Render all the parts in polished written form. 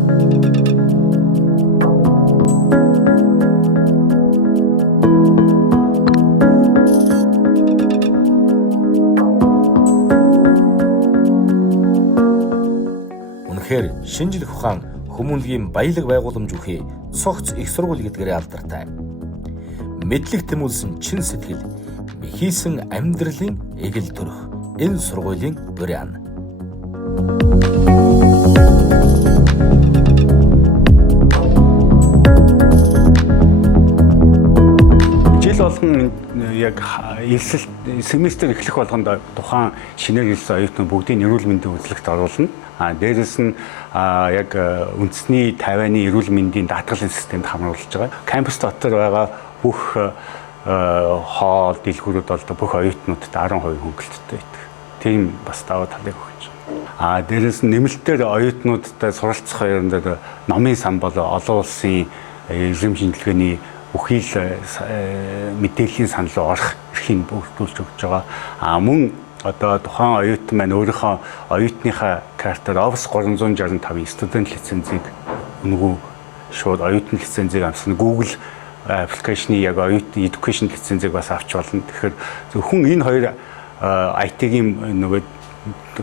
Үнэхээр шинжлэх ухаан хүмүүнлэгийн баялаг байгууламж бүхий цогц их сургууль гэдгээрээ алдартай. Мэдлэг тэмүүлсэн чин сэтгэл, хийсэн амьдралын эгэл төрх энэ сургуулийн дуриан. Жил болгон яг семестр эхлэх болгонд тухайн шинээр хэлсэн оюутнууд бүгдийн эрүүл мэндийн үзлэгт оруулна. Дээрээс нь яг үндэсний Тайваны эрүүл мэндийн даатгалын системд хамруулж байгаа. Кампус дотор байгаа бүх хоол, дэлгүүрүүд бол бүх оюутнуудад 10% хөнгөлөлттэй байдаг. Тийм бас даваа талыг өгч байгаа. Дээрээс нь нэмэлтээр оюутнуудтай суралцах хоёроо номын сан болоо олон улсын эзэм шинжилгээний бүхий л мэдээллийн сан руу орох эрхийг бүрдүүлж өгч байгаа. Мөн одоо тухайн оюутан маань өөрийнхөө оюутныхаа картаар Office 365-ийн студент лицензийг өнгөө шууд оюутан лицензийг авсан Google аппликейшны яг оюутны education лицензийг бас авч болно. Тэгэхээр зөвхөн энэ хоёр IT-ийн нөгөө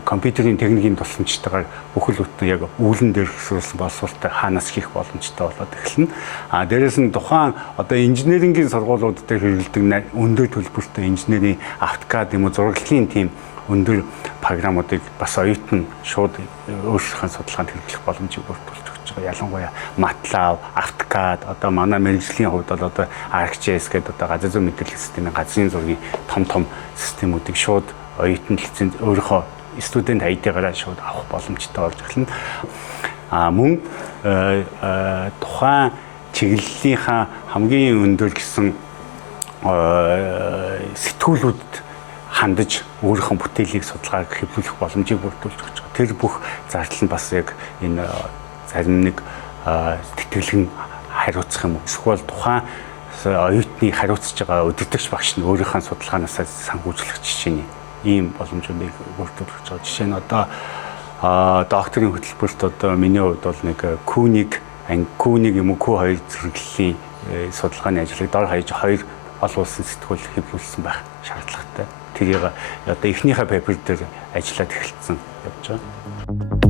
компьютерийн техникийн тусламжтайгаар бүхэл бүтэн яг үүлэн дээр сурсан боловсролтой хаанаас хийх боломжтой болоод эхэлнэ. Дээрээс нь тухайн одоо инженерингийн сургуулиуд дээр хэрэглэдэг өндөр төлбөртэй инженерийн AutoCAD юм уу зураглалын тийм өндөр програмуудыг бас оюутан шууд өөрсдийнхөө судалгаанд хэрэглэх боломжийг бүрдүүлж өгч байгаа. Ялангуяа MATLAB, AutoCAD одоо манай мэргэжлийн хувьд бол одоо ArcGIS гэдэг одоо газар зүйн мэдээлэл системийн газрын зургийн том системүүдийг шууд оюутан лиценз өөрийнхөө студент ID-гаараа шууд авах боломжтой болж эхэлнэ. Мөн тухайн чиглэлийнхаа хамгийн өндөр гэсэн сэтгүүлүүд хандаж өөрийнхөө бүтээлийг судалгааг хэвлүүлэх боломжийг бүрдүүлж өгч байгаа. Тэр бүх зардал нь бас яг энэ зарим нэг тэтгэлэг хариуцах юм уу? Эсвэл тухайн оюутныг хариуцж байгаа өдөртөгч багш нь өөрийнхөө судалгаанаас санхүүжлэх жишээний ийм боломжуудыг бүрдүүлж байгаа. Жишээ нь одоо докторийн хөтөлбөрт одоо миний хувьд бол нэг Q1 юм уу Q2 зэрэглэлийн судалгааны ажлыг дор хаяж 2 олон улсын сэтгүүл хэвлүүлсэн байх шаардлагатай. Тэрийг одоо эхнийхээ пейпер дээр ажиллаад эхэлсэн явж байгаа.